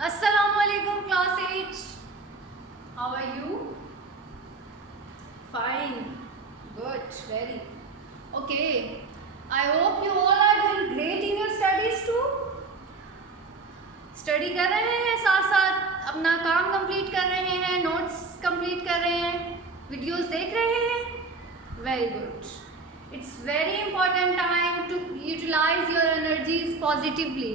Assalamualaikum class 8. How are you? Fine. Good. Very. Okay. I hope you all are doing great in your studies too. Study कर रहे हैं, साथ साथ अपना काम कंप्लीट कर रहे हैं, नोट्स कंप्लीट कर रहे हैं, वीडियोस देख रहे हैं. Very good. It's very important time to utilize your energies positively.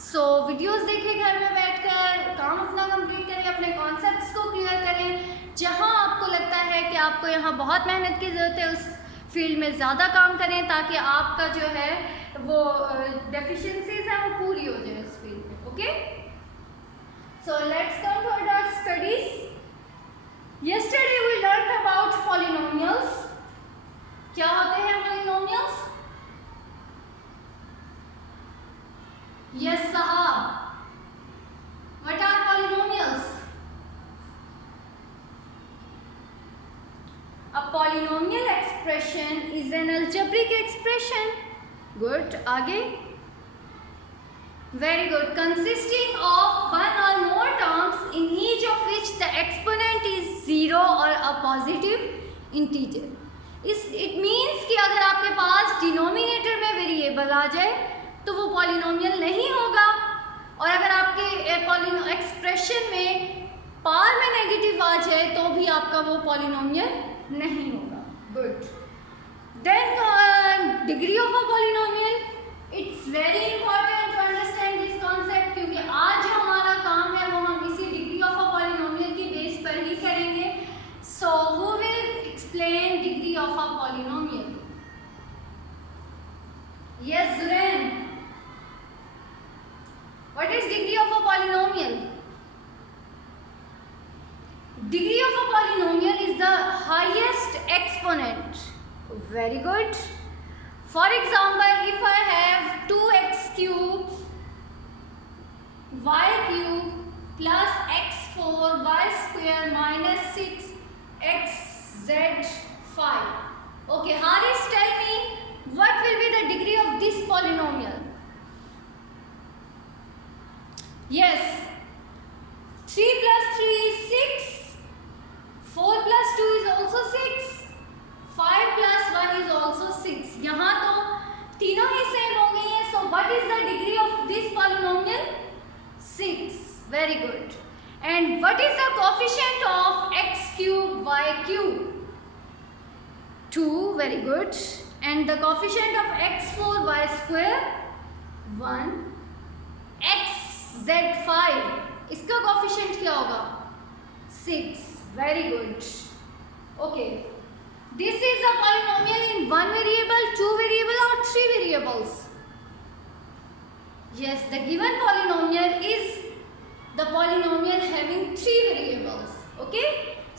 So videos देखें, घर में बैठकर काम अपना कंप्लीट करें, अपने कॉन्सेप्ट्स को क्लियर करें. जहां आपको लगता है कि आपको यहाँ बहुत मेहनत की ज़रूरत है, उस फील्ड में ज़्यादा काम करें ताकि आपका जो है वो डेफिशिएंसीज है वो पूरी हो जाए उस फील्ड में. Okay, so let's come to our studies. Yesterday we learn about polynomials. क्या होते हैं polynomials? Yes, Sahab. What are polynomials? A polynomial expression is an algebraic expression. Good. आगे. Very good. Consisting of one or more terms in each of which the exponent is zero or a positive integer. It means कि अगर आपके पास denominator में variable आ जाए तो वो polynomial नहीं होगा, और अगर आपके एक्सप्रेशन में पावर में नेगेटिव आ जाए तो भी आपका वो पॉलिनोमियल नहीं होगा. Good. Then degree of a polynomial. It's very important to understand this concept, क्योंकि आज जो हमारा काम है वो हम इसी डिग्री ऑफ अ पॉलिनोमियल की बेस पर ही करेंगे. So who will explain degree of a polynomial? Yes Zurain. What is degree of a polynomial? Degree of a polynomial is the highest exponent. Very good. For example, if I have 2x cube y cube plus x4 y square minus 6x z5. Okay, Haris, tell me what will be the degree of this polynomial? Yes, 3 plus 3 is 6, 4 plus 2 is also 6, 5 plus 1 is also 6. यहाँ तो तीनों ही same हो गई हैं. So what is the degree of this polynomial? 6. Very good. And what is the coefficient of x cube y cube? 2. Very good. And the coefficient of x4 y square? 1. x z5, इसका coefficient क्या होगा? 6. Very good. Okay, this is a polynomial in 1 variable, 2 variable और 3 variables. Yes, the given polynomial is the polynomial having 3 variables. Okay,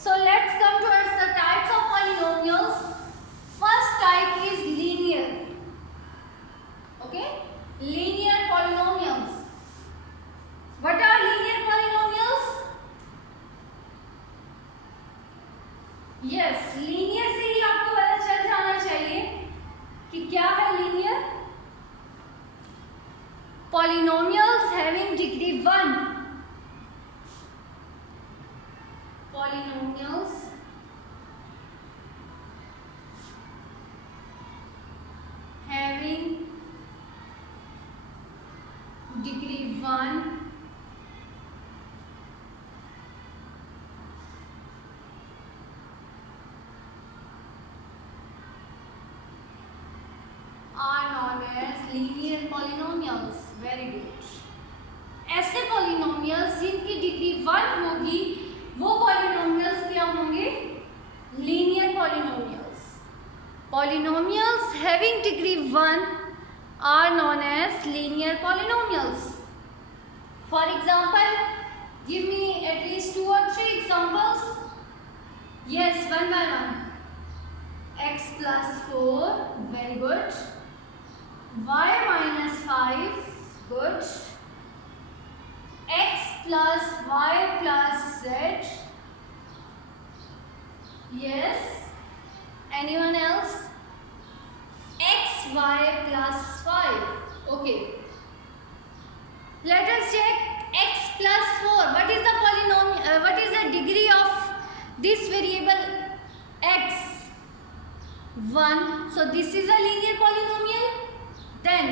so let's come towards the types of polynomials. First type is linear. Okay, linear polynomials. What are linear polynomials? Yes, linear से ही आपको पता चल जाना चाहिए कि क्या है linear. Polynomials having degree 1. Polynomials having degree 1 are known as linear polynomials. Very good. ऐसे polynomials जिनकी डिग्री 1 होगी वो polynomials क्या होंगे? Linear polynomials. Polynomials having degree 1 are known as linear polynomials. For example, give me at least 2 or 3 examples. Yes, one by one. X plus 4, very good. Y minus 5, good. X plus Y plus Z. Yes. Anyone else? X Y plus 5. Okay. Let us check x plus 4. What is the polynomial? What is the degree of this variable x? 1. So this is a linear polynomial. Then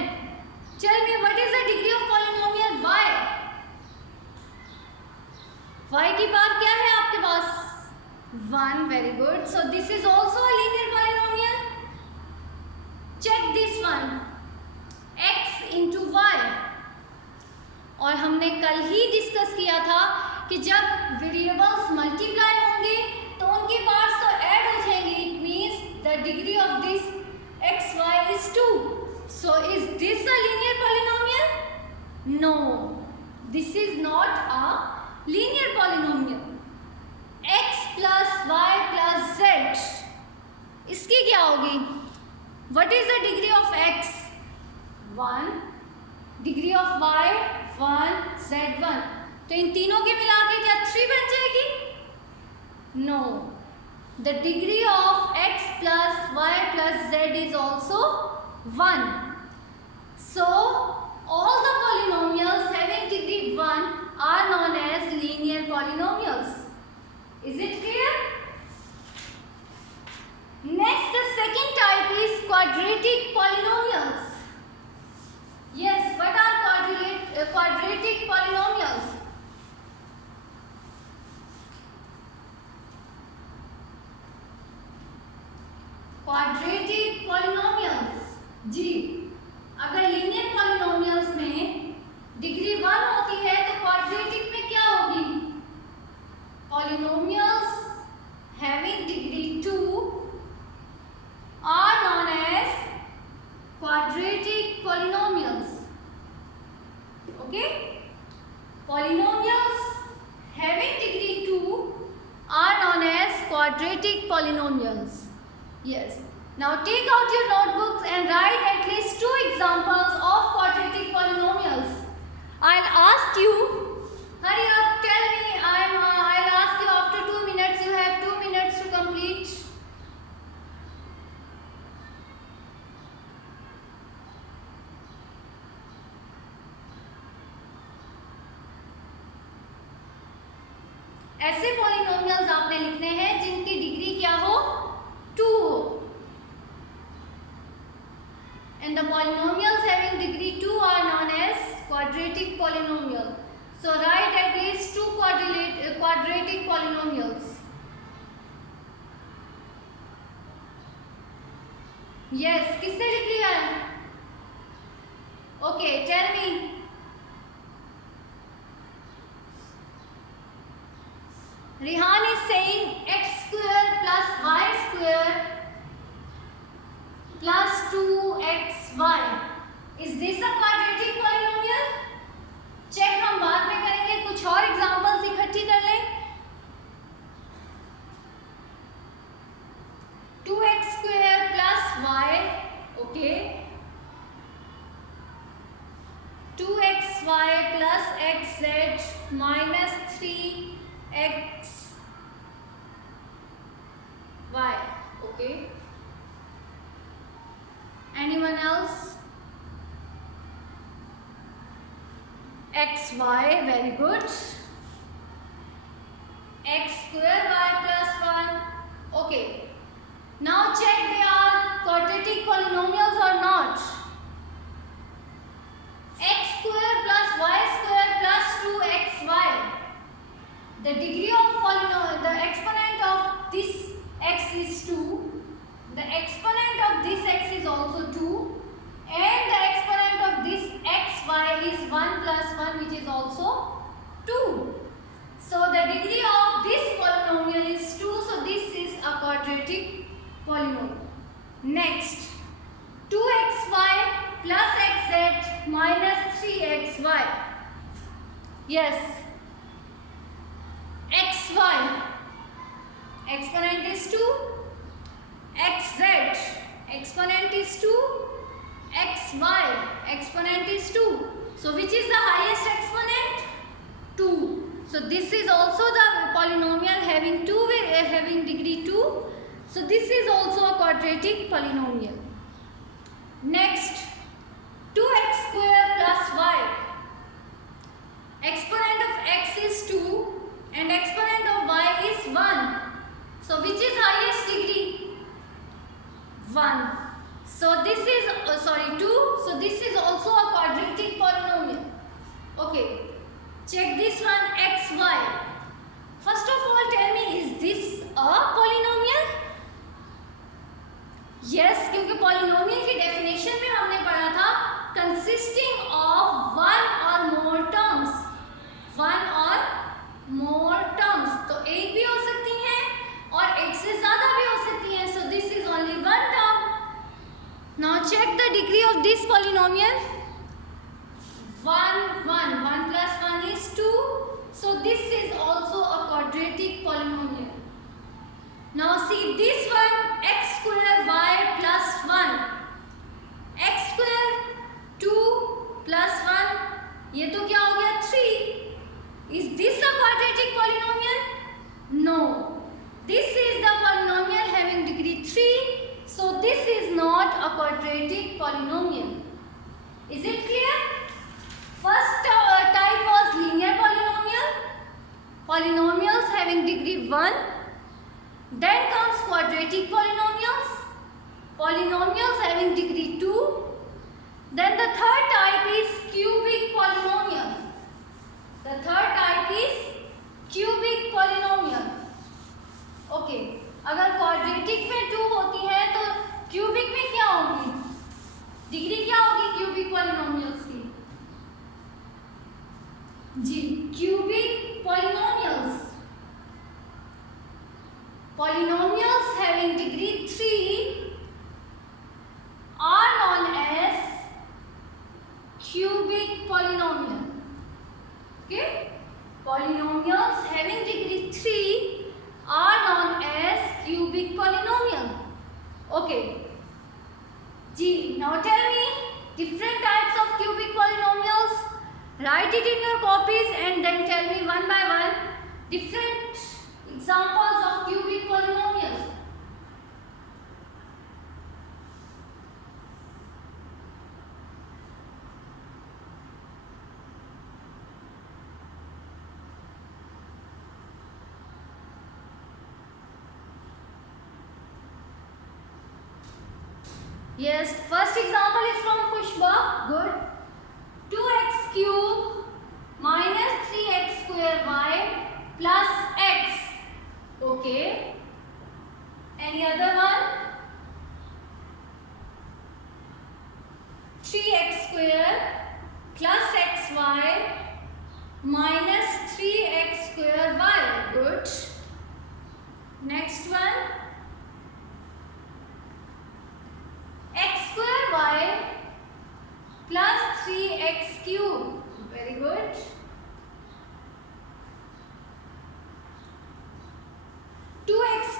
tell me what is the degree of polynomial y? Y की power क्या है आपके पास? 1. Very good. So this is also a linear polynomial. Check this one. x into y. और हमने कल ही discuss किया था कि जब वेरिएबल्स मल्टीप्लाई होंगे तो उनकी पार्ट्स तो ऐड हो जाएंगे. It means the degree of this x y is 2. So is this a linear polynomial? No, this is not a linear polynomial. x plus y plus z, इसकी क्या होगी? What is the degree of x? 1. Degree of y 1, z 1. तो इन तीनों के मिला के क्या 3 बन जाएगी? No, the degree of x plus y plus z is also 1. So all the polynomials having degree 1 are known as linear polynomials. Is it clear? Next, the second type is quadratic polynomials. Yes, what are quadratic polynomials? Quadratic polynomials जी, अगर linear polynomials में degree 1 होती है तो quadratic में क्या होगी? Polynomials having degree 2 are known as quadratic polynomials. Okay, polynomials having degree 2 are known as quadratic polynomials. Yes, now take out your notebooks and write at least 2 examples of quadratic polynomials. I'll ask you, hurry up, tell me. I'll ask you after 2 minutes. You have 2 minutes to complete. ऐसे polynomials आपने लिखने हैं जिनकी degree क्या हो? 2 हो. And the polynomials having degree 2 are known as quadratic polynomial. So write at least 2 quadratic polynomials. Yes, किसने लिख लिया है? Okay, tell me. Rihan is saying x square plus y square plus 2xy. Is this a quadratic polynomial? Check हम बाद में करेंगे, कुछ और एग्जांपल्स इकट्ठी कर लें. 2x square plus y, okay. 2xy plus xz minus 3x y, okay. Anyone else? xy, very good. x square y plus 1, okay. Now check they are quadratic polynomials or not. X square plus y square plus 2xy. The degree of polynomial, the exponent of this x is 2. The exponent of this x is also 2. And the exponent of this xy is 1 plus 1, which is also 2. So the degree of this polynomial is 2. So this is a quadratic polynomial. Next, 2xy plus xz minus 3xy. Yes, xy exponent is 2, xz exponent is 2, xy exponent is 2. So which is the highest exponent? 2. So this is also the polynomial having having degree 2. So this is also a quadratic polynomial. Next, 2x square plus y. Exponent of Okay, check this one, xy. First of all, tell me, is this a polynomial? Yes, क्योंकि polynomial की definition में हमने पढ़ा था consisting of one or more terms. One or more terms. तो एक भी हो सकती हैं और एक से ज़्यादा भी हो सकती हैं. So this is only one term. Now check the degree of this polynomial. 1 plus 1 is 2. So this is also a quadratic polynomial. Now see this one, x square y plus 1. X square 2 plus 1. ये तो क्या हो गया 3. Is this a quadratic polynomial? No. This is the polynomial having degree 3. So this is not a quadratic polynomial. Is it clear? First type was linear polynomial. Polynomials having degree 1. Then comes quadratic polynomials. Polynomials having degree 2. Then the third type is cubic polynomial. The third type is cubic polynomial. Okay. अगर quadratic में 2 होती है तो cubic में क्या होगी? Degree क्या होगी क्यूबिक पॉलिनोमियल्स की? जी, cubic polynomials. Polynomials having degree 3 are known as cubic polynomial. Okay? Polynomials having degree 3 are known as cubic polynomial. Okay. G. Now tell me different types of cubic polynomials. Write it in your copies and then tell me one by one different examples of cubic polynomials. Yes, first example is from Pushpa. Good. 2x cube minus 3x square y plus x. Okay. Any other one? 3x square plus xy minus 3x square y. Good. Next one. X square y plus 3x cube. Very good.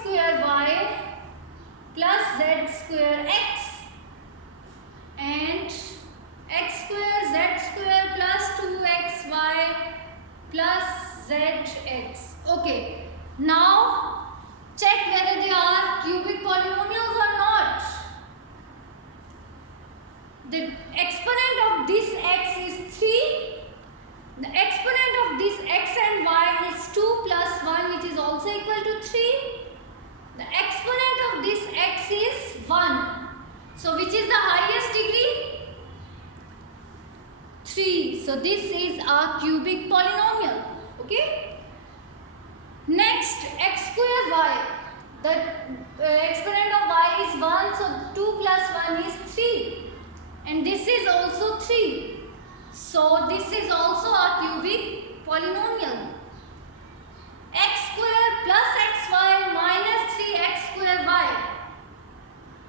Square y plus z square x and x square z square plus 2xy plus zx. Okay. Now check whether they are cubic polynomials or not. The exponent of this x is 3. The exponent of this x and y is 2 plus 1, which is also equal to 3. The exponent of this x is 1. So which is the highest degree? 3. So this is a cubic polynomial. Okay. Next, x square y. The exponent of y is 1. So 2 plus 1 is 3. And this is also 3. So this is also a cubic polynomial. X square plus xy minus 3x square y.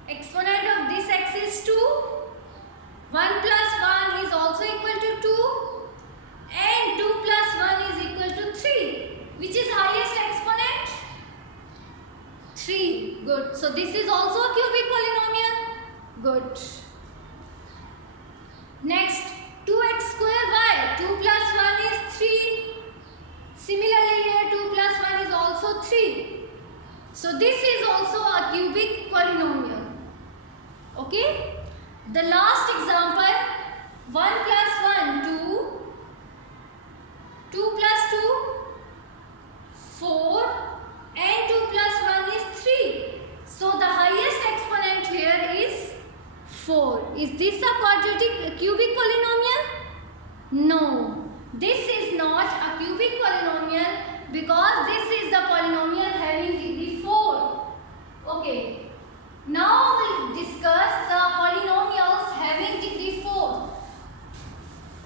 Exponent of this x is 2. 1 plus 1 is also equal to 2. And 2 plus 1 is equal to 3. Which is highest exponent? 3. Good. So this is also a cubic polynomial. Good. Next, 2x square y. 2 plus 1 is 3. Similarly here 2 plus 1 is also 3. So this is also a cubic polynomial. Okay. The last example, 1 plus 1, 2. 2 plus 2, 4. And 2 plus 1 is 3. So the highest exponent here is 4. Is this a quadratic cubic polynomial? No. This is not a cubic polynomial because this is the polynomial having degree 4. Okay. Now we'll discuss the polynomials having degree 4.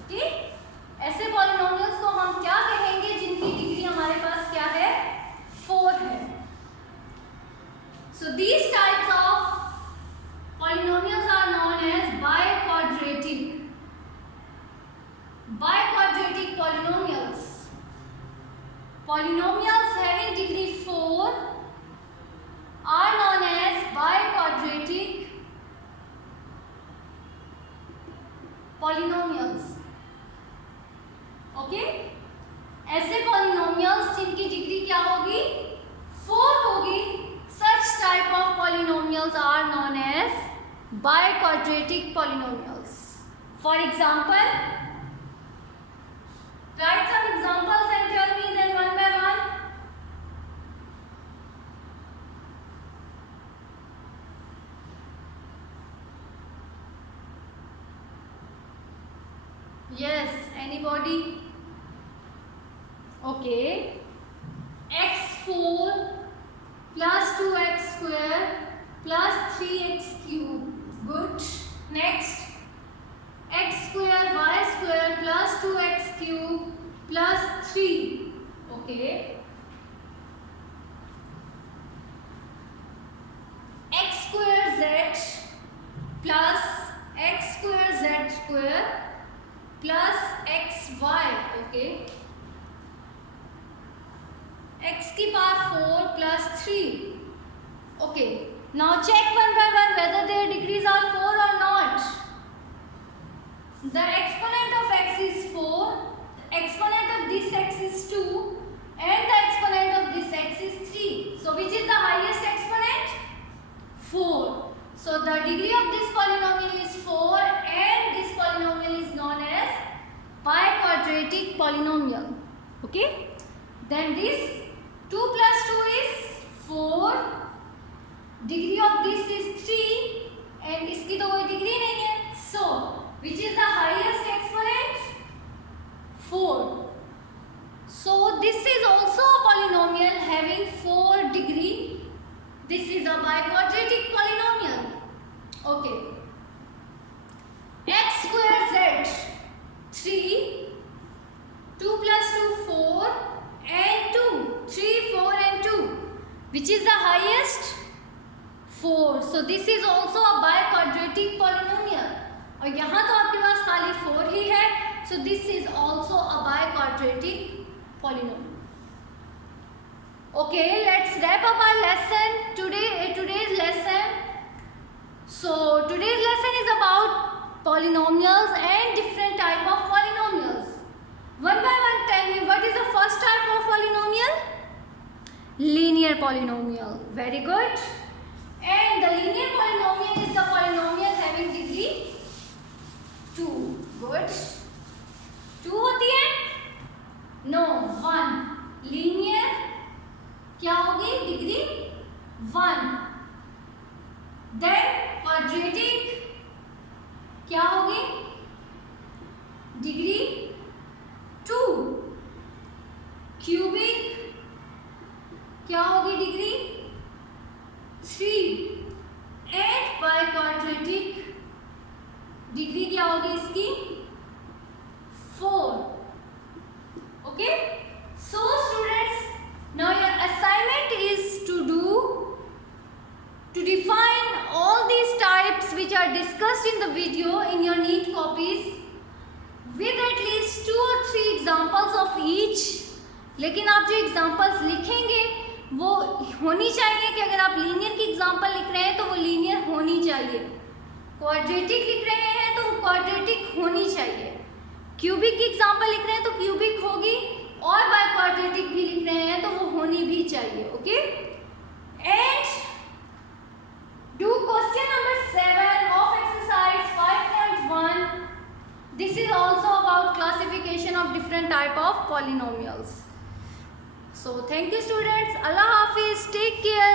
ठीक? ऐसे polynomials को हम क्या कहेंगे जिनकी degree हमारे पास क्या है? 4 है. So these types of polynomials are known as biquadratic. Biquadratic polynomials. Polynomials having degree 4 are known as biquadratic polynomials. Okay? ऐसे polynomials जिनकी डिग्री क्या होगी? 4 होगी. Such type of polynomials are known as biquadratic polynomials. For example, write some examples and tell me them one by one. Yes, anybody? Okay. x4 plus 2x square plus 3x cube. Good. Next. x square y square plus 2x cube plus 3. Okay. x square z plus x square z square plus xy. Okay. x की power 4 plus 3. Okay. Now check one by one whether their degrees are 4 or not. The exponent of x is 4, the exponent of this x is 2 and the exponent of this x is 3. So which is the highest exponent? 4. So the degree of this polynomial is 4 and this polynomial is known as biquadratic polynomial. Okay? Then this 2 plus 2 is 4. Degree of this is 3 and इसकी तो कोई degree नहीं है. So which is the highest exponent? 4. So this is also a polynomial having 4 degree. This is a biquadratic polynomial. Okay. X square z 3, 2 plus 2 4 and 2. 3, 4 and 2. Which is the highest? 4. So this is also a biquadratic polynomial. और यहाँ तो आपके पास खाली 4 ही है. So this is also a biquadratic polynomial. Okay, let's wrap up our lesson today's lesson. So today's lesson is about polynomials and different type of polynomials. One by one, tell me what is the first type of polynomial? Linear polynomial. Very good. And the linear polynomial is the polynomial having degree 2. Good. 2 होती है? No, 1. Linear क्या होगी? Degree 1. Then quadratic क्या होगी? Degree 2. Cubic क्या होगी? Degree 3. And biquadratic degree क्या होगी इसकी? 4. Okay? So students, now your assignment is to define all these types which are discussed in the video in your neat copies with at least 2 or 3 examples of each. लेकिन आप जो examples लिखेंगे वो होनी चाहिए कि अगर आप लीनियर की एग्जाम्पल लिख रहे हैं तो वो लीनियर होनी चाहिए. क्वाड्रेटिक लिख रहे हैं तो वो क्वाड्रेटिक होनी चाहिए. क्यूबिक की एग्जाम्पल लिख रहे हैं तो क्यूबिक होगी और बाइक्वाड्रेटिक भी लिख रहे हैं तो वो होनी भी चाहिए. Okay. And do question number 7 of exercise 5.1. This is also about classification of different type of polynomials. So thank you students. Allah Hafiz. Take care.